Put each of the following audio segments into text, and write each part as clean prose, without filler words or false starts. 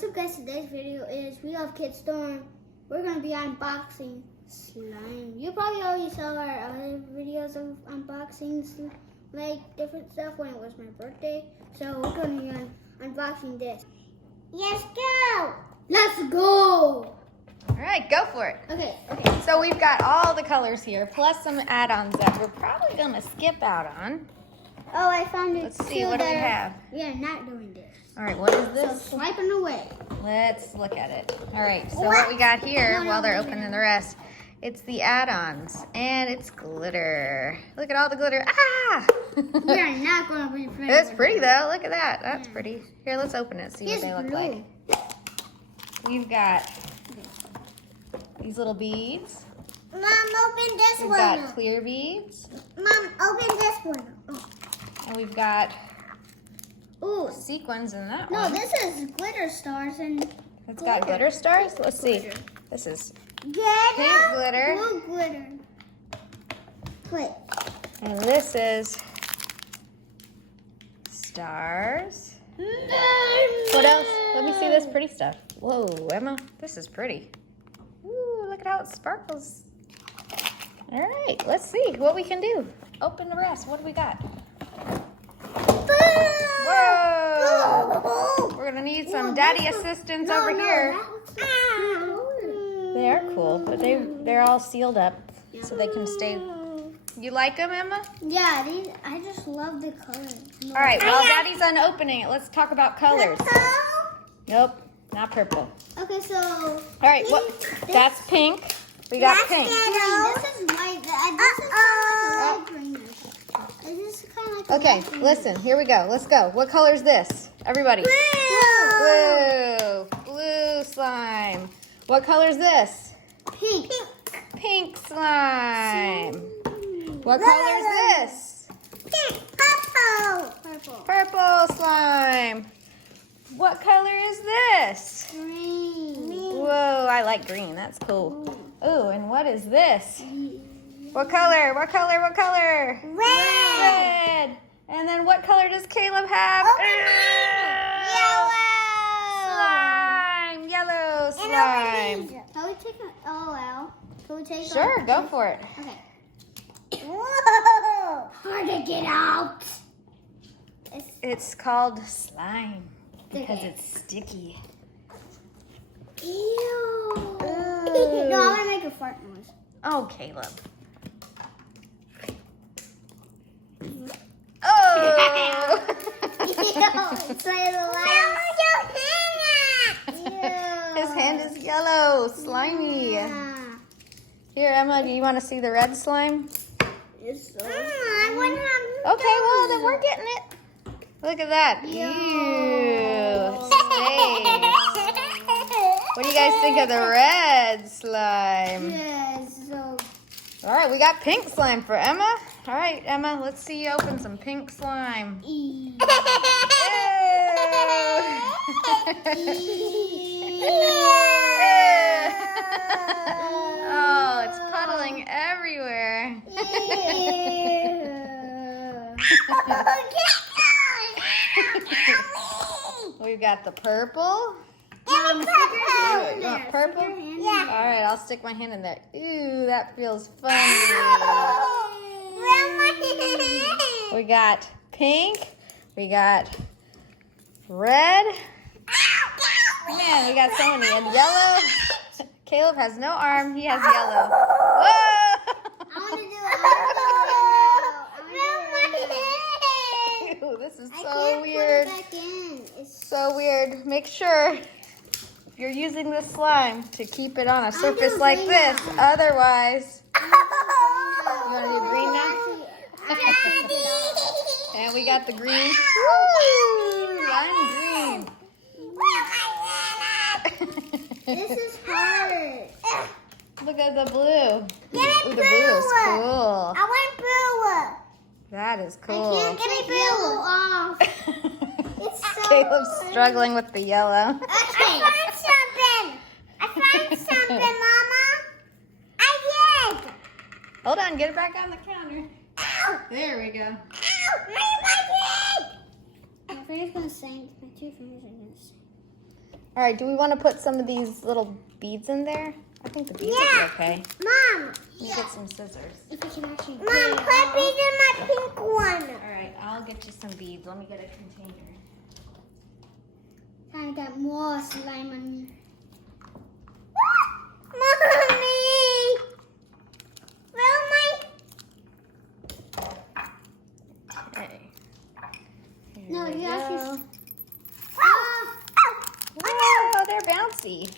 What's up, guys? Today's video is we have Kids Storm. We're gonna be unboxing slime. You probably already saw our other videos of unboxings, like different stuff when it was my birthday. So we're gonna be unboxing this. Let's go! Let's go! All right, go for it. Okay. So we've got all the colors here, plus some add-ons that we're probably gonna skip out on. Oh, I found it. Let's see, what do we have? We are not doing this. All right, what is this? So swiping away. Let's look at it. All right, so what we got here, while they're wait a opening minute. the rest, it's the add-ons, and it's glitter. Look at all the glitter. Ah! We are not gonna be playing. It's with pretty it. though. Look at that. That's pretty. Here, let's open it. See what It's they look blue. like. We've got these little beads. Mom, open this We've one. got clear beads, Mom, open this one. and we've got Ooh. sequins in that No, one. this is glitter stars and It's got glitter stars. Let's see. Glitter. This is glitter. pink glitter, Blue glitter. Wait. and this is stars. What else? Let me see this pretty stuff. Whoa, Emma, this is pretty. Ooh, look at how it sparkles. All right, let's see what we can do. Open the rest. What do we got? Whoa! We're gonna need some daddy assistance over here. They are cool, but they're all sealed up so they can stay. You like them, Emma? Yeah, these. I just love the color. All right, while Daddy's unopening it, let's talk about colors. Nope, not purple. Okay, so. All right, that's pink. We got pink. This is white. This is kind of like a light greenish. This is kind of like. Okay, listen, here we go. Let's go. What color is this? Everybody. Blue. Blue slime. What color is this? Pink. Pink slime. What color is this? Pink. Purple. Purple. Purple slime. What color is this? Green. Whoa, I like green. That's cool. Ooh, and what is this? What color? What color? What color? Red. And then what color does Caleb have? Yellow. Slime. Yellow slime. Can we take it all out? Can we take Sure, go for it. Okay. Whoa! Hard to get out. It's called slime because Okay. it's sticky. Ew. No, I'm gonna make a fart noise. Oh, Caleb. Oh! It's like the last. His hand is yellow, slimy. Here, Emma, do you want to see the red slime? I want to have. Okay, well, then we're getting it. Look at that. Ew. Stains. What do you guys think of the red slime? Yes, so. All right, we got pink slime for Emma. All right, Emma, let's see you open some pink slime. Ew. Oh, it's puddling everywhere. We've got the purple. Mom, stick your hand in You want there. purple? Stick your hand in All there. right, I'll stick my hand in there. Ooh, that feels funny. We got pink. We got red. Man, we got so many. And yellow. Caleb has no arm. He has yellow. Whoa! I want to do it. Ew, this is I so can't weird. put it back in. It's So weird. Make sure if you're using this slime to keep it on a surface doing like green this. now. Otherwise, you want to do green now? And we got the green. Woo! Lime green. This is hard. Look at the blue. Get it Ooh, the blue is blue. cool. I want blue. That is cool. I can't get it blue off. It's so Caleb's struggling with the yellow. I found something, Mama. I did. Hold on, get it back on the counter. Ow. There we go. Ow. My finger's gonna sing. My two fingers are gonna sing. All right, do we want to put some of these little beads in there? I think the beads will be okay. Mom. Let me get some scissors. If we can actually Mom, put beads in my pink one. All right, I'll get you some beads. Let me get a container. Trying to get more slime on me. Mommy. Well, Okay. Here No, we you go. actually. Whoa, they're bouncy.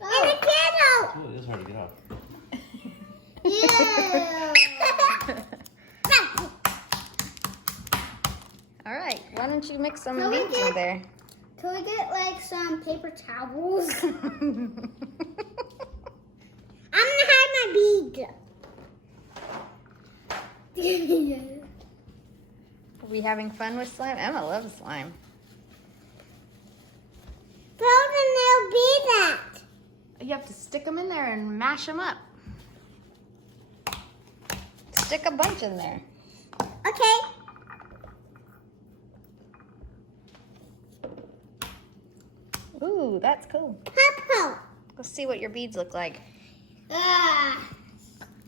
And a candle. Oh, it is hard to get off. All right, why don't you mix some Can we beads in get- there? Can we get like some paper towels? I'm gonna hide my bead. Are we having fun with slime? Emma loves slime. Throw the little bead at. You have to stick them in there and mash them up. Stick a bunch in there. Okay. Ooh, that's cool. Purple. Let's see what your beads look like. Ah,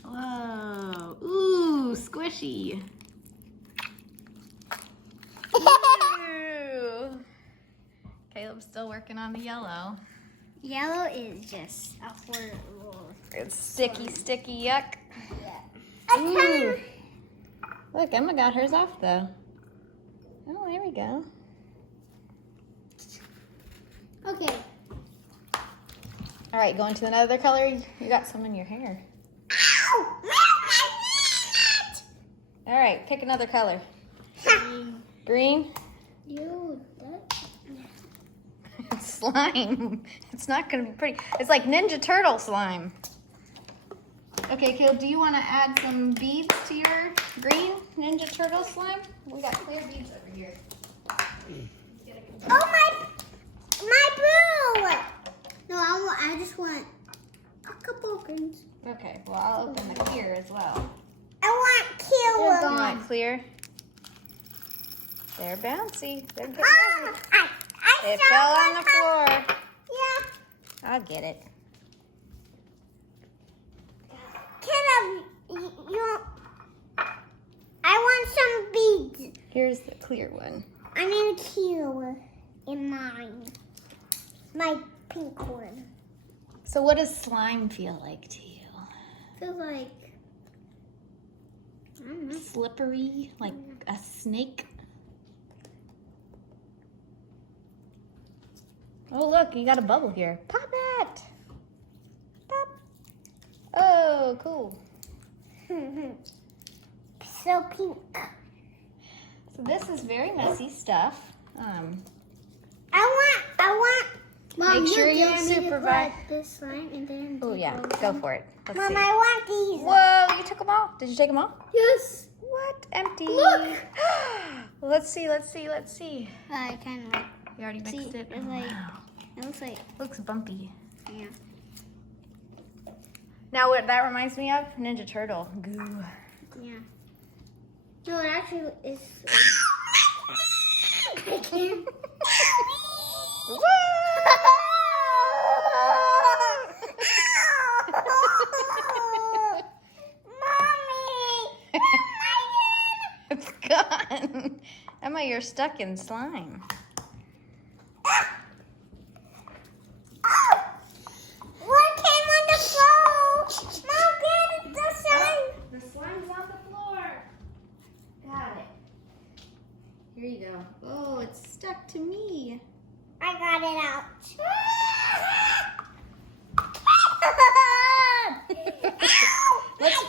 Whoa. Ooh, squishy. Ooh. Caleb's still working on the yellow. yellow is just a horrible. It's sticky, yuck. I Ooh. Look, Emma got hers off though. Oh, there we go. Okay. All right, going to another color. You got some in your hair. Ow! All right, pick another color. Um, Green. you, that, Slime. It's not gonna be pretty. It's like Ninja Turtle slime. Okay, Caleb, do you want to add some beads to your green Ninja Turtle slime? We got clear beads over here. Oh my blue. no, I just want a couple of greens. Okay, well, I'll open the clear as well. I want They're cute. You gone. want clear? They're bouncy. They're getting ready. It saw fell on one the floor. Yeah. I'll get it. I want some beads. Here's the clear one. I need a cue in mine. My pink one. So what does slime feel like to you? Feels like I don't know. Slippery, like a snake? Oh, look, you got a bubble here. Pop it! Pop. Oh, cool. So pink. So this is very messy stuff. I want. Mom, Make sure you dare me to supervise. put this slime and then. Oh, take yeah, all go for it. Let's Mom, see. I want these. Whoa, you took them all? Did you take them all? Yes. What? Empty. Look. Let's see. I kind of like. You already mixed See, it? it's Oh, like- wow. It looks like Looks bumpy. yeah. Now what that reminds me of? Ninja Turtle. Goo. Yeah. No, it actually is. I can't. It's gone. Emma, you're stuck in slime. What came on the floor? Mom, get the slime. The slime's on the floor. Got it. Here you go. Oh, it's stuck to me. I got it out.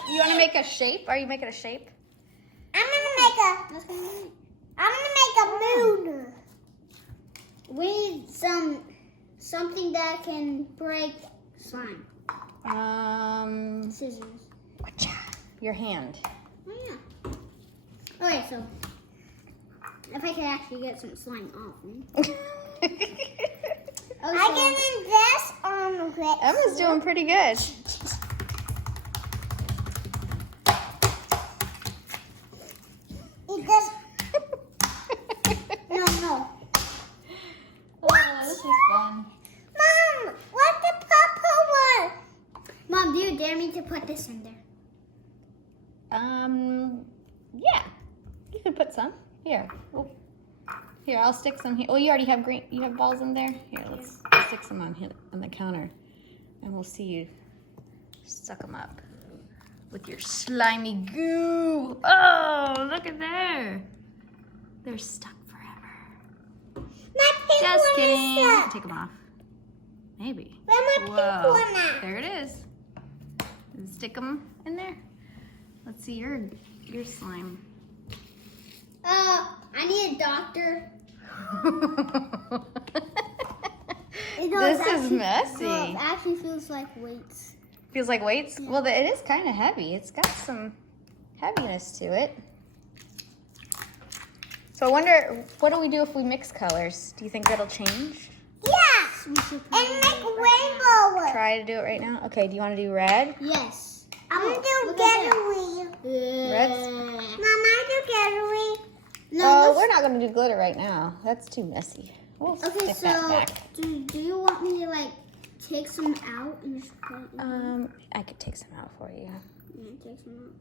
You want to make a shape? Are you making a shape? I'm gonna make a moon. We need something that can break slime. Scissors. Whatcha? Your hand. Oh yeah. Okay, so if I could actually get some slime off me. I can do this on the Emma's doing pretty good. It does. No. Oh, this is fun. put this in there. Yeah. You could put some. Here. Well, here, I'll stick some here. Oh, you already have green. You have balls in there. Here, let's stick some on the counter, and we'll see you suck them up with your slimy goo. Oh, look at there. They're stuck forever. My pink Just one kidding. is stuck. Take them off. Maybe. Where's my pink Whoa. one at? There it is. Stick them in there. Let's see your slime. I need a doctor. This is messy. No, it actually feels like weights. Feels like weights? Yeah. Well, it is kind of heavy. It's got some heaviness to it. So I wonder, what do we do if we mix colors? Do you think that'll change? Yeah. We should put And it make right rainbow. Try to do it right now? Okay, do you want to do red? now. Yes. I'm gonna do Look at getaway. Reds? Mama, I do getaway. No, Oh, let's- we're not going to do glitter right now. That's too messy. We'll Okay, stick that so back. do you want me to like take some out and just put it in? I could take some out for you. Yeah, take some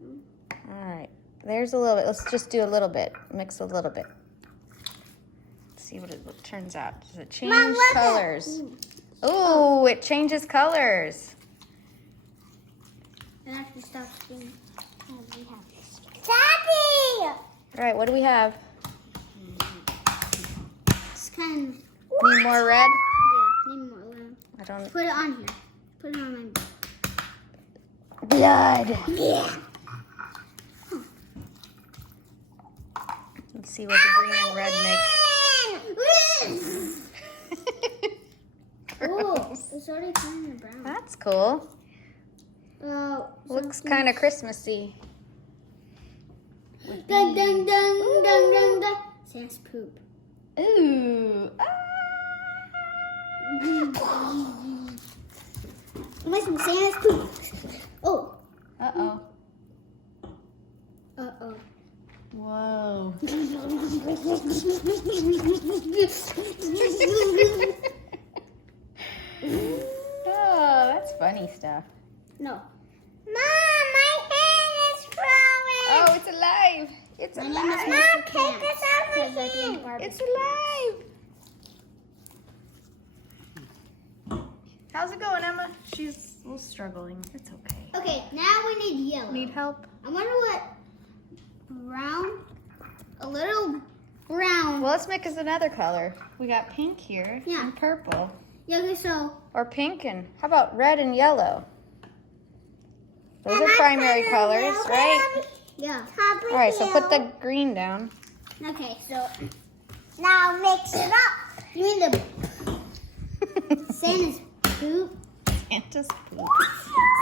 out. All right, there's a little bit. Let's just do a little bit. Mix a little bit. See what it turns out. Does it change Mom, look at- colors? Ooh, it changes colors. It actually stops being. Oh, we have this. Daddy. All right, what do we have? It's kind of, Need more red? yeah, need more lemon. I don't. Put it on here. Put it on my. Blood. Yeah. Let's see what the green and red make. Oh, it's already kind of brown. That's cool. Looks something- kind of Christmassy. Dun dun dun dun dun dun. Santa's poop. Ooh. Listen, Santa's poop. Oh. Uh-oh. Uh-oh. Whoa. Oh, that's funny stuff. No. Mom, my hand is flowing. Oh, it's alive. It's My name is alive. Mom, Mr. take Pants, this out of 'cause I here. think Barbie- It's alive. How's it going, Emma? She's a little struggling. It's okay. Okay, now we need yellow. Need help? I wonder what brown, a little brown. Well, let's make us another color. We got pink here Yeah. and purple. Yeah, okay, so Or pink and, how about red and yellow? Those are primary colors, right? yeah. All right, so put the green down. Okay, so Now mix it up. you mean the Santa's poop? Santa's poop.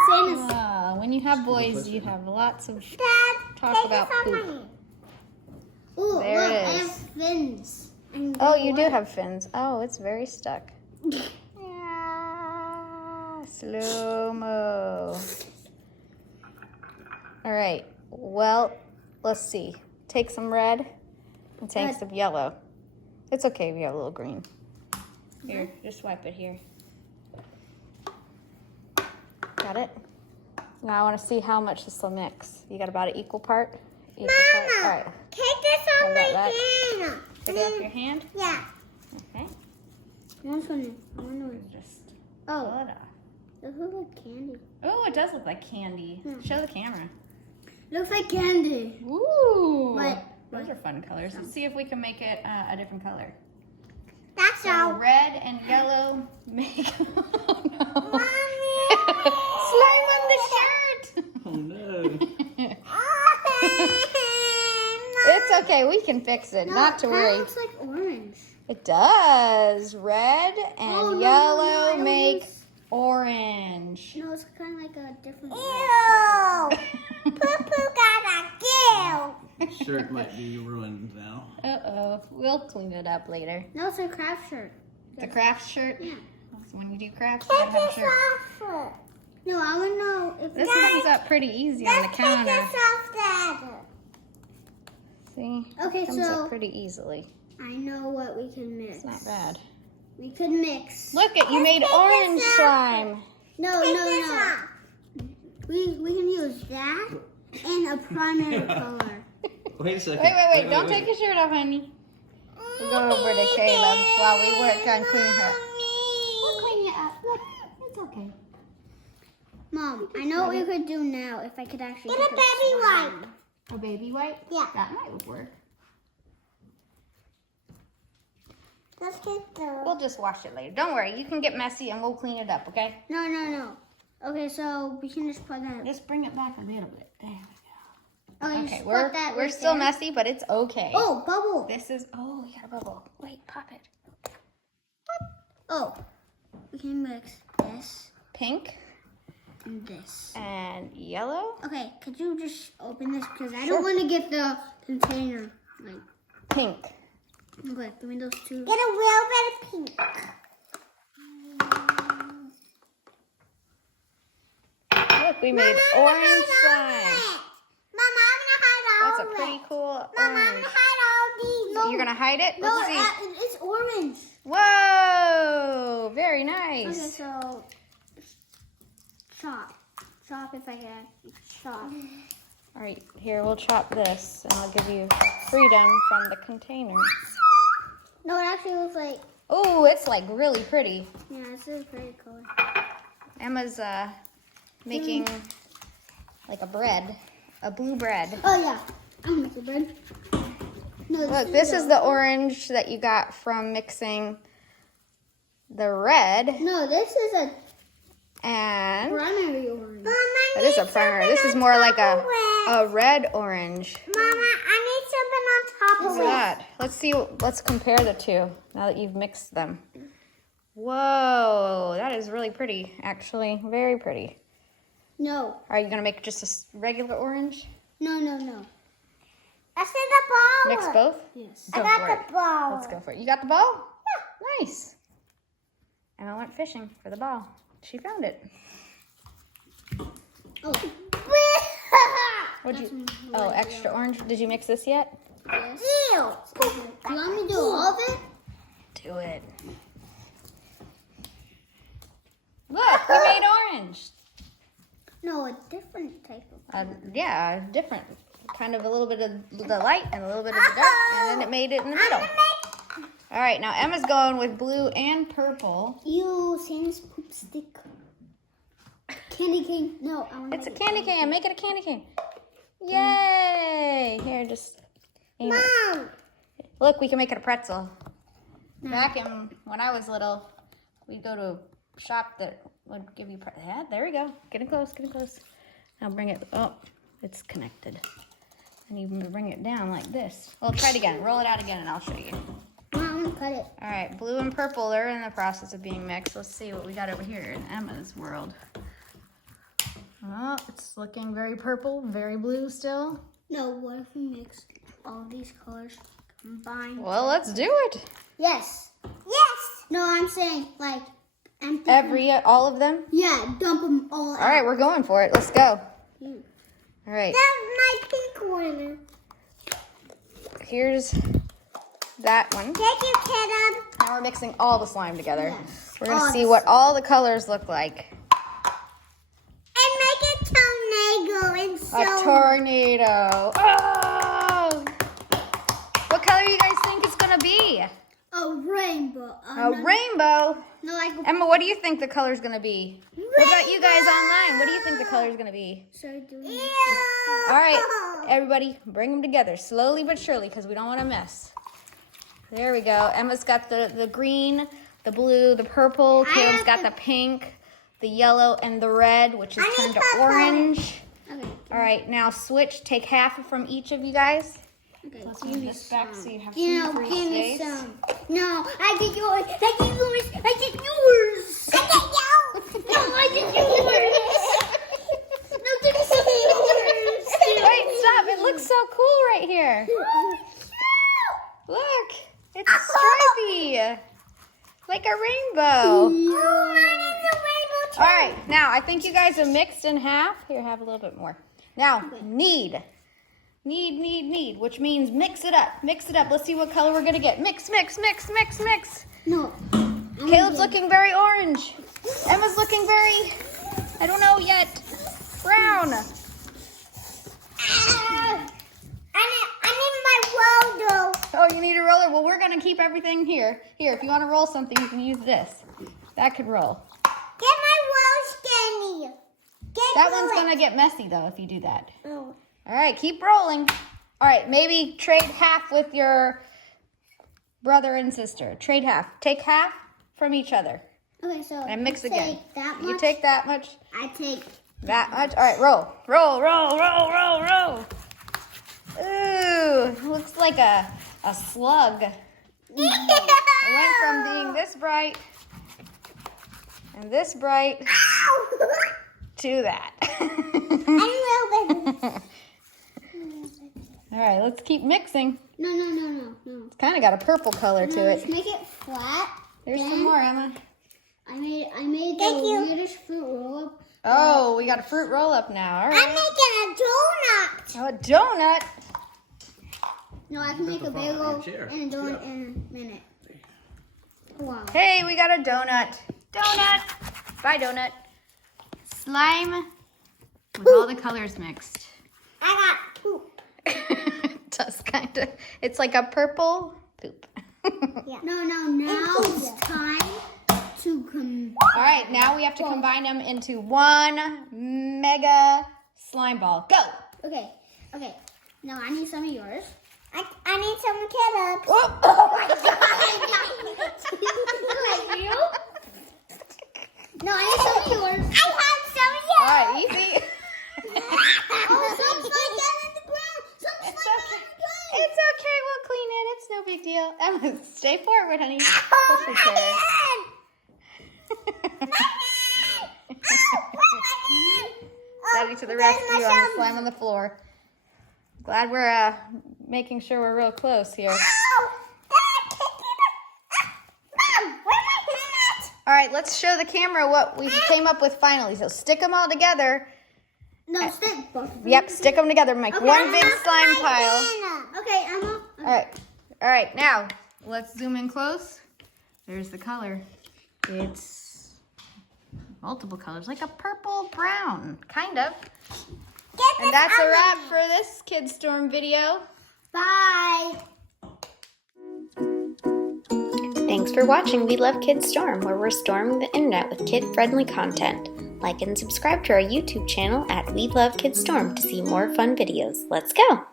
Santa's. When you have boys, you have lots of Dad, talk take about this off my poop. hand. Ooh, There look, it I is. have fins. And Oh, you do what? have fins. Oh, it's very stuck. Slow-mo. All right, well, let's see. Take some red and take Red. some yellow. It's okay if you have a little green. Here, just wipe it here. Got it? Now I want to see how much this will mix. You got about an equal part? Equal part? All right, Take this off Hold my that. hand. take it off your hand. Yeah. Okay, I wonder what. just Oh, pull it off. it looks like candy. Oh, it does look like candy. Yeah. Show the camera. Looks like candy. Ooh, But- those are fun colors. Let's see if we can make it a different color. That's So all. red and yellow make. Oh no! Mommy. Slime on the shirt. Oh no. It's okay. We can fix it. No, Not to it kinda worry. looks like orange. It does. Red and Oh, no, yellow I don't make use- orange. No, it's kind of like a different. Ew. Poo-poo got a gill. Shirt might be ruined now. Uh-oh. We'll clean it up later. No, it's a craft shirt. It's a craft shirt. Yeah. So when you do crafts, you Take gotta have a this shirt. off. No, I want to know if This comes up pretty easy on the Let's take counter. this off, Dad. See? Okay, Comes so up pretty easily. I know what we can mix. It's not bad. We could mix. Look it, you made take orange this off. slime. No, Take no, this no. off. We can use that and a primary color. Wait a second. Wait. Don't take your shirt off, honey. We'll go over to Caleb while we work on cleaning her up. We'll clean it up. Look, it's okay. Mom, I know what we could do now if I could actually Get a baby wipe. A baby wipe? Yeah. That might work. Let's get the. We'll just wash it later. Don't worry. You can get messy and we'll clean it up, okay? No. Okay, so we can just put that. Just bring it back a little bit. There we go. Okay, Okay, just we're put that we're right still there. messy, but it's okay. Oh, bubble. This is, oh, we got a bubble. Wait, pop it. Oh, we can mix this Pink and this. and yellow. Okay, could you just open this because I don't want to get the container. Like, Pink. okay, give me those two. Get a little bit of pink. Look, we made orange slime. Mama, I'm gonna hide all That's a of pretty it. cool Mama, I'm orange. gonna hide all these. You're gonna hide it? No, Let's see. it's orange. Whoa, very Okay, nice. so chop if I can. Chop. All right, here, we'll chop this and I'll give you freedom from the container. No, it actually looks like. Oh, it's like really pretty. Yeah, this is pretty cool. Emma's making like a bread, a blue bread. Oh yeah, I'm making bread. No, Look, this is the orange that you got from mixing the red No, this is a and primary orange. Mama, that is a primer. This is more like a red orange. Mama, I need something on top Look of at it. that. Let's see. Let's compare the two now that you've mixed them. Whoa, that is really pretty. Actually, very pretty. No, Are you gonna make just a regular orange? no. I said the ball. Mix both. Yes. I Go got for the it. ball. Let's go for it. You got the ball? Yeah. Nice. Emma went fishing for the ball. She found it. Oh, What'd you? Oh, extra orange. Did you mix this yet? yes. Ew. You want me to do all of it? Do it. Look, we made orange. No, a different type of. Yeah, different. Kind of a little bit of the light and a little bit of the dark, and then it made it in the middle. All right, now Emma's going with blue and purple. You Sam's poop stick. Candy cane. No, I want It's a candy cane. Make it a candy cane. Yay! Here, just aim it. Mom. Look, we can make it a pretzel. Back in when I was little, we'd go to a shop that would give you yeah, there we go. Getting close, getting close. Now bring it, oh, it's connected. And you bring it down like this. Well, try it again. Roll it out again and I'll show you. I'm gonna cut it. All right, blue and purple, they're in the process of being mixed. Let's see what we got over here in Emma's world. Oh, it's looking very purple, very blue still. No, what if we mix all these colors combined? Well, let's do it. Yes. Yes. No, I'm saying like I'm thinking, All of them? yeah, dump them all out. All right, we're going for it. Let's go. All right, That's my pink one. here's that one. Thank you, Kiddo. Now we're mixing all the slime together. Yes. We're gonna All see the what all the colors look like. And make a tornado and so. A tornado. Oh! What color do you guys think it's gonna be? A rainbow. A rainbow. No, like Emma, what do you think the color's gonna be? What about you guys online? What do you think the color's gonna be? sorry, doing Ew. All right, everybody, bring them together slowly but surely because we don't want to miss. There we go. Emma's got the green, the blue, the purple. Caleb's got the pink, the yellow, and the red, which is I turned need to that orange. Okay. All right, now switch. Take half from each of you guys. Okay. Let's give move me this back some. so you have You some know, free give me space. some. No, I get yours. I get yours. I get yours. I get you. No, I get yours. No, give me some yours. Wait, stop. It looks so cool right here. Look, it's stripy. Like a rainbow. All right, now I think you guys are mixed in half. Here, have a little bit more. Now, knead, which means mix it up. Mix it up. Let's see what color we're gonna get. Mix. No. Caleb's looking very orange. Emma's looking very, I don't know yet. Red. brown. I need my roller. Oh, you need a roller? Well, we're gonna keep everything here. Here, if you want to roll something, you can use this. That could roll. Get my roller, Skinny. That one's gonna get messy though if you do that. Oh. All right, keep rolling. All right, maybe trade half with your brother and sister. Trade half. Take half from each other. Okay, so And mix again. Take that You much. take that much. I take. That much. All right, roll. Roll, roll, roll, roll, roll. Ooh, looks like a slug. It went from being this bright and this bright to that. All right, let's keep mixing. No. It's kind of got a purple color to Let's it. make it flat. There's some more, Emma. I made the Thank you. weirdest fruit roll up. Oh, we got a fruit roll up now. All I'm right. making a donut. Oh, a donut. No, I can make a bagel chair. and a donut in a minute. Wow. Hey, we got a donut. Donut. Bye, donut. Slime with all the colors mixed. I got poop. It does kind of. It's like a purple poop. No, now it's time to combine. All right, now we have to combine them into one mega slime ball. Go. Okay. Now I need some of yours. I need some carrots. Whoop. Oh my god! You? No, I need some of yours. I have some of All right, easy. Oh, some slide down in the ground. Some slide down in the ground. It's okay. We'll clean it. It's no big deal. Emma, stay forward, honey. Push your chair. Daddy to the rescue on the slime on the floor. Glad we're making sure we're real close here. All right, let's show the camera what we came up with finally. So stick them all together. No, stick both of them. Yep, stick them together. Make one big slime pile. Okay, Emma. All right. Now let's zoom in close. There's the color. It's multiple colors, like a purple brown, kind of. And that's a wrap for this Kid Storm video. Bye. Thanks for watching We Love Kid Storm, where we're storming the internet with kid-friendly content. Like and subscribe to our YouTube channel at We Love Kid Storm to see more fun videos. Let's go!